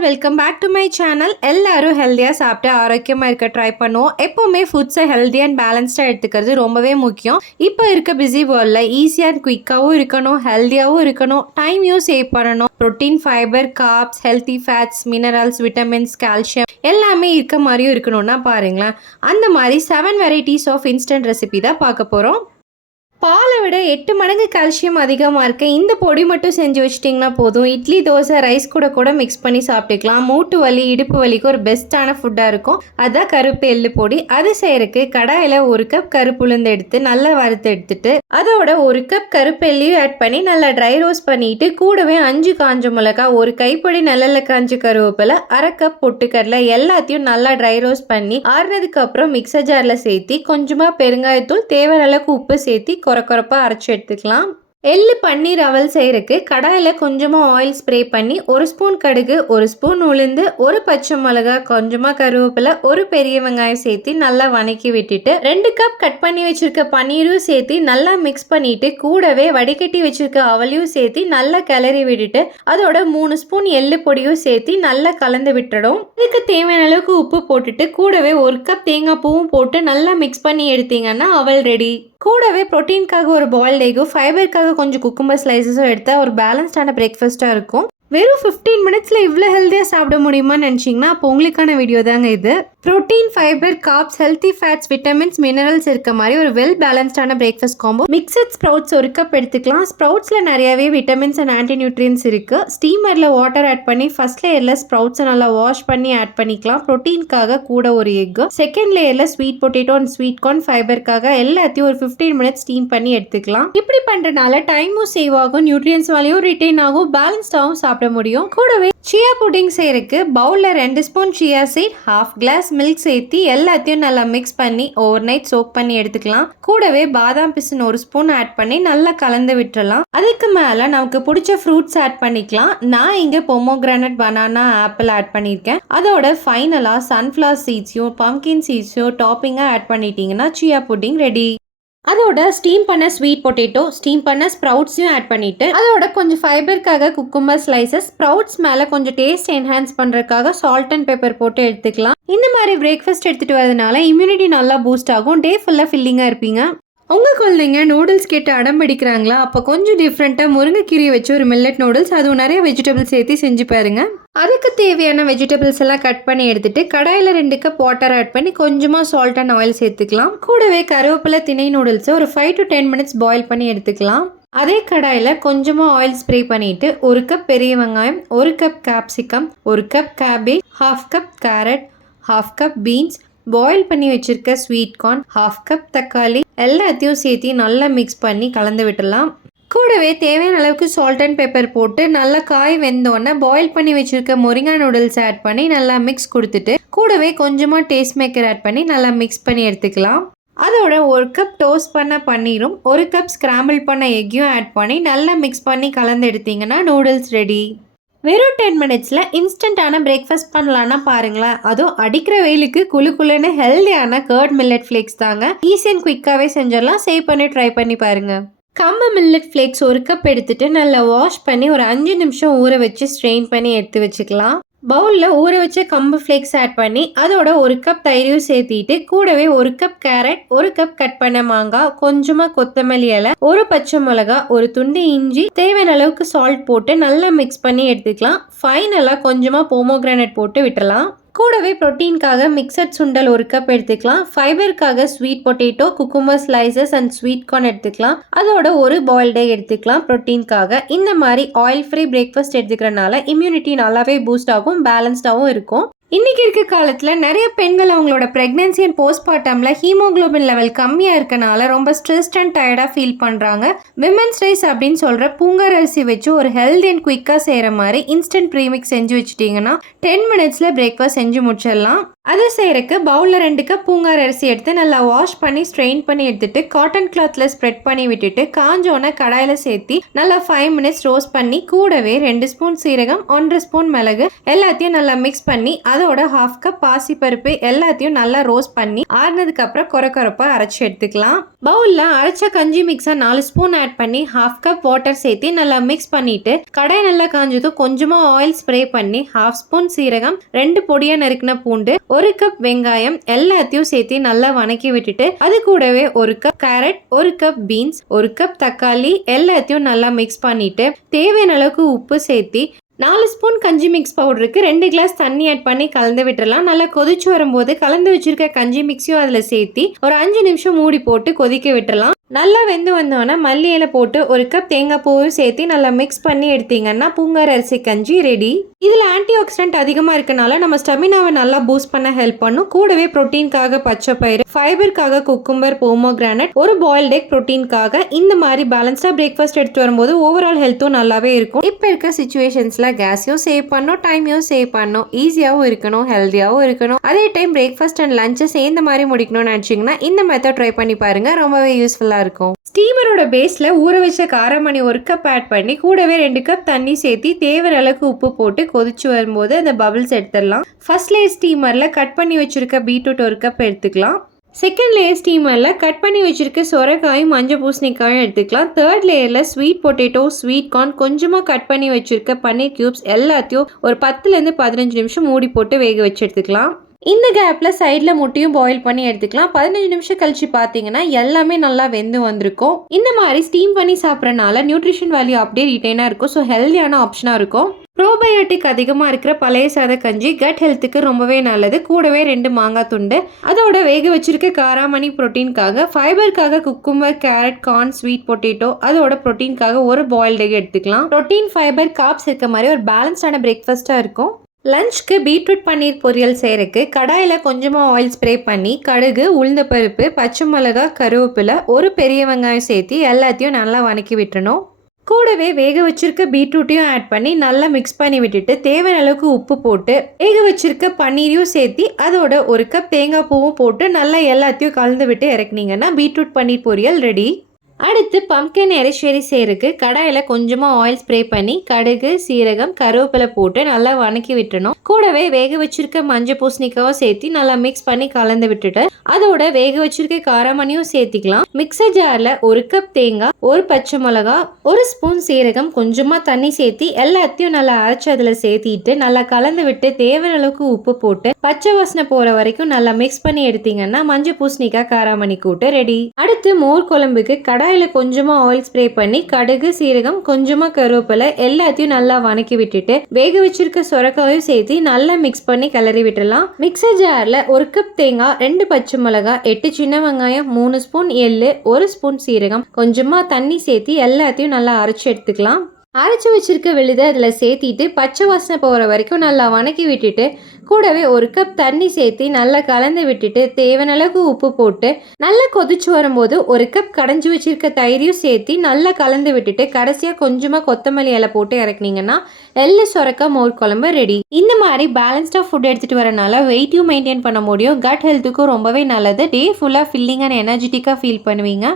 All welcome back to my channel. எல்லாரும் ஹெல்த்தியாக சாப்பிட்டு ஆரோக்கியமாக இருக்க ட்ரை பண்ணுவோம். எப்போவுமே ஃபுட்ஸை ஹெல்த்தி அண்ட் பேலன்ஸ்டாக எடுத்துக்கிறது ரொம்பவே முக்கியம். இப்போ இருக்க பிஸி வேர்ல்டில் ஈஸியாக அண்ட் குயிக்காகவும் இருக்கணும், ஹெல்த்தியாகவும் இருக்கணும், டைமையும் சேவ் பண்ணணும். Protein, fibre, carbs, healthy fats, minerals, vitamins, calcium எல்லாமே இருக்க மாதிரியும் இருக்கணும்னா பாருங்களேன். அந்த மாதிரி 7 வெரைட்டிஸ் ஆஃப் இன்ஸ்டன்ட் ரெசிபி தான் பார்க்க போகிறோம். பாலை விட 8 மடங்கு கால்சியம் அதிகமாக இருக்க இந்த பொடி மட்டும் செஞ்சு வச்சிட்டிங்கன்னா போதும். இட்லி, தோசை, ரைஸ் கூட மிக்ஸ் பண்ணி சாப்பிட்டுக்கலாம். மூட்டு வலி, இடுப்பு வலிக்கு ஒரு பெஸ்ட்டான ஃபுட்டாக இருக்கும். அதுதான் கருப்பு எள்ளு பொடி. அது செய்யறதுக்கு கடாயில் 1 கப் கருப்பு உளுந்து எடுத்து நல்லா வறுத்து எடுத்துட்டு அதோட 1 கப் கருப்பு எள்ளையும் ஆட் பண்ணி நல்லா ட்ரை ரோஸ்ட் பண்ணிட்டு கூடவே 5 காஞ்ச மிளகாய், 1 கைப்பொடி நல்லெண்ணெய் காஞ்ச கருவேப்பிலை, 1/2 கப் பொட்டுக்கடலை எல்லாத்தையும் நல்லா ட்ரை ரோஸ்ட் பண்ணி ஆறுனதுக்கு அப்புறம் மிக்சர் ஜாரில் சேர்த்தி கொஞ்சமாக பெருங்காயத்தூள், தேவையான அளவுக்கு உப்பு சேர்த்தி கொரப்பா அரைச்சி எடுத்துக்கலாம். எள்ளு பன்னீர் அவல் செய்யறதுக்கு கடாயில் கொஞ்சமாக ஆயில் ஸ்ப்ரே பண்ணி 1 ஸ்பூன் கடுகு, 1 ஸ்பூன் உளுந்து, 1 பச்சை மிளகாய், கொஞ்சமாக கருவேப்பிலை, 1 பெரிய வெங்காயம் சேர்த்து நல்லா வணக்கி விட்டுட்டு 2 கப் கட் பண்ணி வச்சிருக்க பன்னீரும் சேர்த்து நல்லா மிக்ஸ் பண்ணிட்டு கூடவே வடிகட்டி வச்சிருக்க அவலையும் சேர்த்து நல்லா கிளறி விட்டுட்டு அதோட 3 ஸ்பூன் எள்ளு பொடியும் சேர்த்து நல்லா கலந்து விட்டுடும். இதுக்கு தேவையான அளவுக்கு உப்பு போட்டுட்டு கூடவே 1 கப் தேங்காய் பூவும் போட்டு நல்லா மிக்ஸ் பண்ணி எடுத்தீங்கன்னா அவல் ரெடி. கூடவே ப்ரோட்டீனுக்காக ஒரு பாயில்ட் எக்கும், ஃபைபருக்காக கொஞ்சம் குக்கும்பர் ஸ்லைசஸும் எடுத்தால் ஒரு பேலன்ஸ்டான பிரேக்ஃபாஸ்ட்டாக இருக்கும். வெறும் 15 மினிட்ஸில் இவ்வளோ ஹெல்த்தியாக சாப்பிட முடியுமான்னு நினச்சிங்கன்னா அப்போ உங்களுக்கான வீடியோ தாங்க இது. Protein, fibre, carbs, healthy fats, vitamins, minerals இருக்க மாதிரி ஒரு வெல் பேலன்ஸ்டான breakfast combo. Mixed sprouts 1 cup எடுத்துக்கலாம். ஸ்ப்ரவுட்ஸில் நிறையவே விட்டமின்ஸ் அண்ட் ஆன்டி நியூட்ரியன்ஸ் இருக்குது. ஸ்டீமரில் வாட்டர் ஆட் பண்ணி ஃபர்ஸ்ட் லேயரில் ஸ்ப்ரவுட்ஸை நல்லா வாஷ் பண்ணி ஆட் பண்ணிக்கலாம். ப்ரோட்டீனுக்காக கூட ஒரு எக்கு, செகண்ட் லேயரில் sweet potato and sweet corn, ஃபைபருக்காக எல்லாத்தையும் ஒரு 15 மினிட்ஸ் ஸ்டீம் பண்ணி எடுத்துக்கலாம். இப்படி பண்ணுறதுனால டைமும் சேவ் ஆகும், நியூட்ரியன்ஸ் வேலையும் ரிட்டைன் ஆகும், பேலன்ஸ்டாகவும் சாப்பிட முடியும். கூடவே சியா புட்டிங் செய்யறதுக்கு பவுலில் 2 spoon chia seed, 1/2 glass milk சேர்த்து எல்லாத்தையும் நல்லா மிக்ஸ் பண்ணி ஓவர் நைட் சோக் பண்ணி எடுத்துக்கலாம். கூடவே பாதாம் பிசின் 1 ஸ்பூன் ஆட் பண்ணி நல்லா கலந்து விட்டுறலாம். அதுக்கு மேலே நமக்கு பிடிச்ச ஃப்ரூட்ஸ் ஆட் பண்ணிக்கலாம். நான் இங்கே பொமோகிரானட், பனானா, ஆப்பிள் ஆட் பண்ணியிருக்கேன். அதோட ஃபைனலாக சன்ஃப்ளவர் சீட்ஸையும் பம்கின் சீட்ஸையும் டாப்பிங்காக ஆட் பண்ணிட்டீங்கன்னா சியா புட்டிங் ரெடி. அதோட ஸ்டீம் பண்ண ஸ்வீட் பொட்டேட்டோ, ஸ்டீம் பண்ண ஸ்ப்ரவுட்ஸையும் ஆட் பண்ணிட்டு அதோட கொஞ்சம் ஃபைபருக்காக குக்கும்பர் ஸ்லைசஸ், ஸ்ப்ரவுட்ஸ் மேலே கொஞ்சம் டேஸ்ட் என்ஹான்ஸ் பண்ணுறதுக்காக சால்ட் அண்ட் பெப்பர் போட்டு எடுத்துக்கலாம். இந்த மாதிரி பிரேக்ஃபாஸ்ட் எடுத்துகிட்டு வரதுனால இம்யூனிட்டி நல்லா பூஸ்ட் ஆகும், டே ஃபுல்லாக ஃபில்லிங்காக இருப்பீங்க. உங்கள் குழந்தைங்க நூடுல்ஸ் கேட்டு அடம் பிடிக்கிறாங்களா? அப்போ கொஞ்சம் டிஃப்ரெண்ட்டாக முருங்கைக்கீரையை வச்சு ஒரு மில்லட் நூடுல்ஸ், அதுவும் நிறைய வெஜிடபிள்ஸ் சேர்த்து செஞ்சு பாருங்க. அதுக்கு தேவையான வெஜிடபிள்ஸ் எல்லாம் கட் பண்ணி எடுத்துட்டு கடாயில் 2 கப் வாட்டர் ஆட் பண்ணி கொஞ்சமாக சால்ட் அண்ட் ஆயில் சேர்த்துக்கலாம். கூடவே கருவேப்பிலை, திணை நூடுல்ஸை ஒரு 5 to 10 மினிட்ஸ் பாயில் பண்ணி எடுத்துக்கலாம். அதே கடாயில் கொஞ்சமாக ஆயில் ஸ்ப்ரே பண்ணிட்டு 1 கப் பெரிய வெங்காயம், 1 cup capsicum, 1 cup cabbage, 1/2 cup carrot, 1/2 cup beans, boil பண்ணி வச்சிருக்க ஸ்வீட் கார்ன், 1/2 கப் தக்காளி எல்லாத்தையும் சேர்த்து நல்லா மிக்ஸ் பண்ணி கலந்து விட்டுடலாம். கூடவே தேவையான அளவுக்கு சால்ட் அண்ட் பெப்பர் போட்டு நல்லா காய் வெந்தோடனே பாயில் பண்ணி வச்சிருக்க முருங்கா நூடுல்ஸ் ஆட் பண்ணி நல்லா மிக்ஸ் கொடுத்துட்டு கூடவே கொஞ்சமாக டேஸ்ட் மேக்கர் ஆட் பண்ணி நல்லா மிக்ஸ் பண்ணி எடுத்துக்கலாம். அதோட 1 கப் டோஸ்ட் பண்ண பன்னீரும் 1 கப் ஸ்கிராம்பிள் பண்ண எக்கையும் ஆட் பண்ணி நல்லா மிக்ஸ் பண்ணி கலந்து எடுத்தீங்கன்னா நூடுல்ஸ் ரெடி. வெறும் 10 மினிட்ஸில் இன்ஸ்டண்ட்டான பிரேக்ஃபாஸ்ட் பண்ணலான்னா பாருங்களேன். அதுவும் அடிக்கிற வெயிலுக்கு குளுன்னு ஹெல்தியான கர்ட் மில்லட் ஃப்ளேக்ஸ் தாங்க. ஈஸி அண்ட் குயிக்காகவே செஞ்சிடலாம். சேவ் பண்ணி ட்ரை பண்ணி பாருங்க. கம்பு மில்லட் ஃப்ளேக்ஸ் 1 கப் எடுத்துட்டு நல்லா வாஷ் பண்ணி ஒரு 5 நிமிஷம் ஊற வச்சு ஸ்ட்ரெயின் பண்ணி எடுத்து வச்சுக்கலாம். பவுலில் ஊற வச்ச கம்பு ஃப்ளேக்ஸ் ஆட் பண்ணி அதோட 1 கப் தயிரையும் சேர்த்திட்டு கூடவே 1 கப் கேரட், 1 கப் கட் பண்ண மாங்காய், கொஞ்சமாக கொத்தமல்லி இலை, 1 பச்சை மிளகாய், 1 துண்டு இஞ்சி, தேவையான அளவுக்கு சால்ட் போட்டு நல்லா மிக்ஸ் பண்ணி எடுத்துக்கலாம். ஃபைனலாக கொஞ்சமாக பொமோகிரானட் போட்டு விட்டுறலாம். கூடவே ப்ரோட்டீனுக்காக மிக்சட் சுண்டல் 1 கப் எடுத்துக்கலாம். ஃபைபருக்காக sweet potato, cucumber slices and sweet corn எடுத்துக்கலாம். அதோட 1 பாயில்ட் எக் எடுத்துக்கலாம் ப்ரோட்டீனுக்காக. இந்த மாதிரி ஆயில் ஃப்ரீ பிரேக்ஃபாஸ்ட் எடுத்துக்கிறனால இம்யூனிட்டி நல்லாவே பூஸ்ட் ஆகும், பேலன்ஸ்டாகவும் இருக்கும். இன்னைக்கு இருக்க காலத்தில் நிறைய பெண்கள் அவங்களோட ப்ரெக்னென்சி அண்ட் போஸ்ட்மார்ட்டமில் ஹீமோக்ளோபின் லெவல் கம்மியாக இருக்கனால ரொம்ப ஸ்ட்ரெஸ்ட் அண்ட் டயர்டாக ஃபீல் பண்ணுறாங்க. விமென்ஸ் ரைஸ் அப்படின்னு சொல்கிற பூங்கார் அரிசி வச்சு ஒரு ஹெல்த் அண்ட் குயிக்காக செய்கிற மாதிரி இன்ஸ்டன்ட் ப்ரீமிக்ஸ் செஞ்சு வச்சுட்டிங்கன்னா 10 மினிட்ஸில் பிரேக்ஃபாஸ்ட் செஞ்சு முடிச்சிடலாம். அதை செய்யறதுக்கு பவுலில் 2 கப் பூங்கார் அரிசி எடுத்து நல்லா வாஷ் பண்ணி ஸ்ட்ரெயின் பண்ணி எடுத்துட்டு காட்டன் கிளாத்தில் ஸ்ப்ரெட் பண்ணி விட்டுட்டு காஞ்சோன கடாயில் சேர்த்து நல்லா 5 மினிட்ஸ் ரோஸ்ட் பண்ணி கூடவே 2 ஸ்பூன் சீரகம், 1 ஸ்பூன் மிளகு எல்லாத்தையும் நல்லா மிக்ஸ் பண்ணி அதோட 1/2 கப் பாசிப்பருப்பு எல்லாத்தையும் நல்லா ரோஸ்ட் பண்ணி ஆறுனதுக்கு அப்புறம் கொரப்பா அரைச்சி எடுத்துக்கலாம். பவுல்ல அரைச்ச கஞ்சி மிக்ஸை 4 ஸ்பூன் ஆட் பண்ணி 1/2 கப் வாட்டர் சேர்த்து நல்லா மிக்ஸ் பண்ணிட்டு கடாய் நல்லா காஞ்சதும் கொஞ்சமா ஆயில் ஸ்ப்ரே பண்ணி 1/2 ஸ்பூன் சீரகம், 2 பொடியா நறுக்கின பூண்டு, 1 கப் வெங்காயம் எல்லாத்தையும் சேர்த்து நல்லா வணக்கி விட்டுட்டு அது கூடவே 1 cup carrot, 1 cup beans, 1 cup தக்காளி எல்லாத்தையும் நல்லா மிக்ஸ் பண்ணிட்டு தேவையான அளவுக்கு உப்பு சேர்த்து 4 ஸ்பூன் கஞ்சி மிக்ஸ் பவுடருக்கு 2 கிளாஸ் தண்ணி ஆட் பண்ணி கலந்து விட்டுறலாம். நல்லா கொதிச்சு வரும்போது கலந்து வச்சிருக்க கஞ்சி மிக்ஸையும் அதில் சேர்த்து ஒரு 5 நிமிஷம் மூடி போட்டு கொதிக்க விட்டுறலாம். நல்லா வெந்து வந்தோன்னா மல்லி இலை போட்டு 1 கப் தேங்காய் பூவும் சேர்த்து நல்லா மிக்ஸ் பண்ணி எடுத்தீங்கன்னா பூங்கார் அரிசி கஞ்சி ரெடி. இதில் ஆன்டி ஆக்சிடென்ட் அதிகமாக இருக்கனால நம்ம ஸ்டெமினாவை நல்லா பூஸ்ட் பண்ண ஹெல்ப் பண்ணும். கூடவே ப்ரோட்டீனுக்காக பச்சை பயிறு, ஃபைபருக்காக குக்கும்பர், போமோகிரானட், ஒரு பாயில்ட் எக் ப்ரோட்டீனுக்காக இந்த மாதிரி பேலன்ஸ்டாக பிரேக்ஃபாஸ்ட் எடுத்து வரும்போது ஓவரால் ஹெல்த்தும் நல்லாவே இருக்கும். இப்போ இருக்க சுச்சுவேஷன்ஸில் கேஸையும் சேவ் பண்ணணும், டைமையும் சேவ் பண்ணணும், ஈஸியாகவும் இருக்கணும், ஹெல்த்தியாகவும் இருக்கணும். அதே டைம் பிரேக்ஃபாஸ்ட் அண்ட் லஞ்சை சேர்ந்த மாதிரி முடிக்கணும்னு நினச்சிங்கன்னா இந்த மெத்தட் ட்ரை பண்ணி பாருங்கள், ரொம்பவே யூஸ்ஃபுல்லாக இருக்கும். ஸ்டீமரோட பேஸ்ல ஊற வச்ச காரமணி 1 கப் ஆட் பண்ணி கூடவே 2 கப் தண்ணி சேர்த்து தேவையான அளவுக்கு உப்பு போட்டு கொதிச்சு வரும்போது அந்த பபிள்ஸ் எடுத்துடலாம். ஃபர்ஸ்ட் லேயர் ஸ்டீமர்ல கட் பண்ணி வச்சிருக்க பீட்ரூட் 1 கப் எடுத்துக்கலாம். செகண்ட் லேயர் ஸ்டீமர்ல கட் பண்ணி வச்சிருக்க சொரக்காயும் மஞ்சள் பூசணிக்காயும் எடுத்துக்கலாம். தேர்ட் லேயர்ல ஸ்வீட் பொட்டேட்டோ, ஸ்வீட் கார்ன், கொஞ்சமா கட் பண்ணி வச்சிருக்க பன்னீர் கியூப்ஸ் எல்லாத்தையும் ஒரு 10லேருந்து 15 நிமிஷம் மூடி போட்டு வேக வச்சு எடுத்துக்கலாம். இந்த கேப்பில் சைடில் முட்டையும் பாயில் பண்ணி எடுத்துக்கலாம். 15 நிமிஷம் கழிச்சு பார்த்தீங்கன்னா எல்லாமே நல்லா வெந்து வந்திருக்கும். இந்த மாதிரி ஸ்டீம் பண்ணி சாப்பிட்றனால நியூட்ரிஷன் வேல்யூ அப்படியே ரிட்டைனாக இருக்கும். ஸோ ஹெல்த்தியான ஆப்ஷனாக இருக்கும். ப்ரோபயோட்டிக் அதிகமாக இருக்கிற பழைய சாத கஞ்சி கட் ஹெல்த்துக்கு ரொம்பவே நல்லது. கூடவே 2 மாங்காய் துண்டு, அதோட வேக வச்சிருக்க காராமணி ப்ரோட்டீனுக்காக, ஃபைபருக்காக cucumber, carrot, corn, sweet potato, அதோட ப்ரோட்டீனுக்காக ஒரு பாயில்ட் எக் எடுத்துக்கலாம். ப்ரோட்டீன், ஃபைபர், கார்ப்ஸ் இருக்க மாதிரி ஒரு பேலன்ஸ்டான பிரேக்ஃபாஸ்ட்டாக இருக்கும். லஞ்சுக்கு பீட்ரூட் பன்னீர் பொரியல் செய்யறதுக்கு கடாயில் கொஞ்சமாக ஆயில் ஸ்ப்ரே பண்ணி கடுகு, உளுந்தப்பருப்பு, பச்சை மிளகாய், கருவேப்பிலை, ஒரு பெரிய வெங்காயம் சேர்த்து எல்லாத்தையும் நல்லா வணக்கி விட்டுறணும். கூடவே வேக வச்சிருக்க பீட்ரூட்டையும் ஆட் பண்ணி நல்லா மிக்ஸ் பண்ணி விட்டுட்டு தேவையான அளவுக்கு உப்பு போட்டு வேக வச்சிருக்க பன்னீரையும் சேர்த்து அதோட 1 கப் தேங்காய் பூவும் போட்டு நல்லா எல்லாத்தையும் கலந்து விட்டு இறக்குனீங்கன்னா பீட்ரூட் பன்னீர் பொரியல் ரெடி. அடுத்து பம்ப்கின் எரிஷேரி செய்யறதுக்கு கடாயில் கொஞ்சமாக ஆயில் ஸ்ப்ரே பண்ணி கடுகு, சீரகம், கருவேப்பிலை போட்டு நல்லா வணக்கி விட்டுறணும். கூடவே வேக வச்சிருக்க மஞ்சள் பூசணிக்காவும் சேர்த்து நல்லா மிக்ஸ் பண்ணி கலந்து விட்டுட்டு அதோட வேக வச்சிருக்க காராமணியும் சேர்த்திக்கலாம். மிக்சர் ஜாரில் 1 கப் தேங்காய், 1 பச்சை மிளகா, 1 ஸ்பூன் சீரகம், கொஞ்சமாக தண்ணி சேர்த்து எல்லாத்தையும் நல்லா அரைச்சி அதில் சேர்த்திட்டு நல்லா கலந்து விட்டு தேவையான அளவுக்கு உப்பு போட்டு பச்சை வாசனை போகிற வரைக்கும் நல்லா மிக்ஸ் பண்ணி எடுத்தீங்கன்னா மஞ்சள் பூசணிக்காய் காராமணி கூட்டு ரெடி. அடுத்து மோர் குழம்புக்கு கடாயில் கொஞ்சமா ஆயில் ஸ்ப்ரே பண்ணி கடுகு, சீரகம், கொஞ்சமா கருவேப்பிலை எல்லாத்தையும் நல்லா வணக்கி விட்டுட்டு வேக வச்சிருக்க சொரக்காயும் சேர்த்து நல்லா மிக்ஸ் பண்ணி கிளறி விட்டுலாம். மிக்சர் ஜார்ல 1 கப் தேங்காய், 2 பச்சை மிளகாய், 8 சின்ன வெங்காயம், 3 ஸ்பூன் எள்ளு, 1 ஸ்பூன் சீரகம், கொஞ்சமா தண்ணி சேர்த்து எல்லாத்தையும் நல்லா அரைச்சு எடுத்துக்கலாம். அரைச்சி வச்சிருக்க விழுதை அதில் சேர்த்திட்டு பச்சை வாசனை போகிற வரைக்கும் நல்லா வணக்கி விட்டுட்டு கூடவே 1 கப் தண்ணி சேர்த்து நல்லா கலந்து விட்டுட்டு தேவையான அளவுக்கு உப்பு போட்டு நல்லா கொதிச்சு வரும்போது 1 கப் கடைஞ்சி வச்சிருக்க தயிரையும் சேர்த்து நல்லா கலந்து விட்டுட்டு கடைசியாக கொஞ்சமாக கொத்தமல்லி இலை போட்டு இறக்குனீங்கன்னா எள்ளு சொரக்காய் மோர் குழம்பு ரெடி. இந்த மாதிரி பேலன்ஸ்டாக ஃபுட் எடுத்துகிட்டு வரனால வெயிட்டையும் மெயின்டைன் பண்ண முடியும். கட் ஹெல்த்துக்கும் ரொம்பவே நல்லது. டே ஃபுல்லாக ஃபில்லிங் அண்ட் எனர்ஜெட்டிக்காக ஃபீல் பண்ணுவீங்க.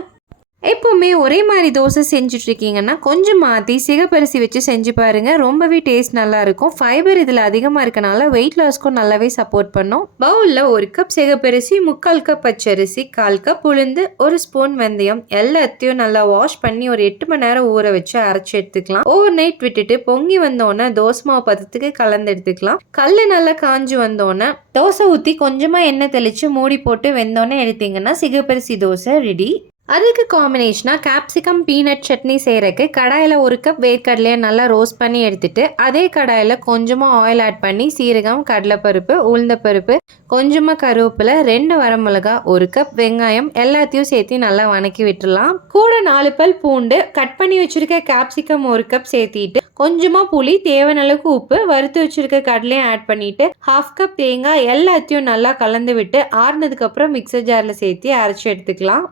எப்போவுமே ஒரே மாதிரி தோசை செஞ்சுட்ருக்கீங்கன்னா கொஞ்சம் மாற்றி சிகப்பரிசி வச்சு செஞ்சு பாருங்கள், ரொம்பவே டேஸ்ட் நல்லாயிருக்கும். ஃபைபர் இதில் அதிகமாக இருக்கனால வெயிட் லாஸ்க்கும் நல்லாவே சப்போர்ட் பண்ணும். பவுலில் 1 கப் சிகப்பரிசி, 3/4 கப் பச்சரிசி, 1/4 கப் உளுந்து, 1 ஸ்பூன் வெந்தயம் எல்லாத்தையும் நல்லா வாஷ் பண்ணி ஒரு 8 மணி நேரம் ஊற வச்சு அரைச்சி எடுத்துக்கலாம். ஓவர் நைட் விட்டுட்டு பொங்கி வந்தோடனே தோசை மாவு பதத்துக்கு கலந்து எடுத்துக்கலாம். கல் நல்லா காஞ்சி வந்தோடனே தோசை ஊற்றி கொஞ்சமாக எண்ணெய் தெளித்து மூடி போட்டு வெந்தோடனே எடுத்தீங்கன்னா சிகப்பரிசி தோசை ரெடி. அதுக்கு காம்பினேஷனாக கேப்சிகம் பீனட் சட்னி செய்கிறதுக்கு கடாயில் 1 கப் வேர்க்கடலையை நல்லா ரோஸ்ட் பண்ணி எடுத்துட்டு அதே கடாயில் கொஞ்சமாக ஆயில் ஆட் பண்ணி சீரகம், கடலைப்பருப்பு, உளுந்தப்பருப்பு, கொஞ்சமாக கருவேப்பிலை, 2 வரமிளகா, 1 கப் வெங்காயம் எல்லாத்தையும் சேர்த்து நல்லா வணக்கி விட்டுடலாம். கூட 4 பல் பூண்டு, கட் பண்ணி வச்சுருக்க கேப்சிகம் 1 கப் சேர்த்திட்டு கொஞ்சமாக புளி, தேவையான அளவுக்கு உப்பு, வறுத்து வச்சுருக்க கடலையும் ஆட் பண்ணிவிட்டு 1/2 கப் தேங்காய் எல்லாத்தையும் நல்லா கலந்து விட்டு ஆறுனதுக்கப்புறம் மிக்சர் ஜாரில் சேர்த்து அரைச்சி எடுத்துக்கலாம்.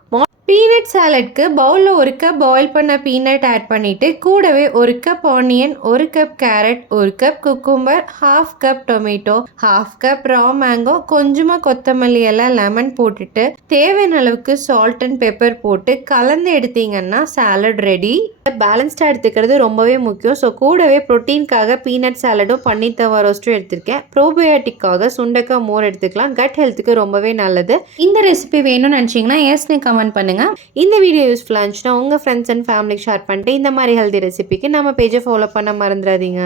பீனட் சாலட்க்கு பவுலில் 1 கப் பாயில் பண்ண பீனட் ஆட் பண்ணிவிட்டு கூடவே 1 cup onion, 1 cup carrot, 1 cup cucumber, 1/2 cup tomato, 1/2 cup raw mango, கொஞ்சமாக கொத்தமல்லி எல்லாம் லெமன் போட்டுட்டு தேவையான அளவுக்கு சால்ட் அண்ட் பெப்பர் போட்டு கலந்து எடுத்தீங்கன்னா சாலட் ரெடி. பேலன்ஸ்டாக எடுத்துக்கிறது ரொம்பவே முக்கியம். ஸோ கூடவே ப்ரோட்டீனுக்காக பீனட் சாலடும் பன்னீர் தவா ரோஸ்ட்டும் எடுத்திருக்கேன். ப்ரோபயோட்டிக்காக சுண்டக்காய் மோர் எடுத்துக்கலாம். கட் ஹெல்த்துக்கு ரொம்பவே நல்லது. இந்த ரெசிபி வேணும்னு நினச்சிங்கன்னா எஸ்னு கமெண்ட் பண்ணுங்கள். இந்த வீடியோ யூஸ்ஃபுல்லாக இருந்துச்சுன்னா உங்கள் ஃப்ரெண்ட்ஸ் அண்ட் ஃபேமிலிக்கு ஷேர் பண்ணிட்டு இந்த மாதிரி ஹெல்தி ரெசிபிக்கு நம்ம பேஜை ஃபாலோ பண்ண மறந்துடாதீங்க.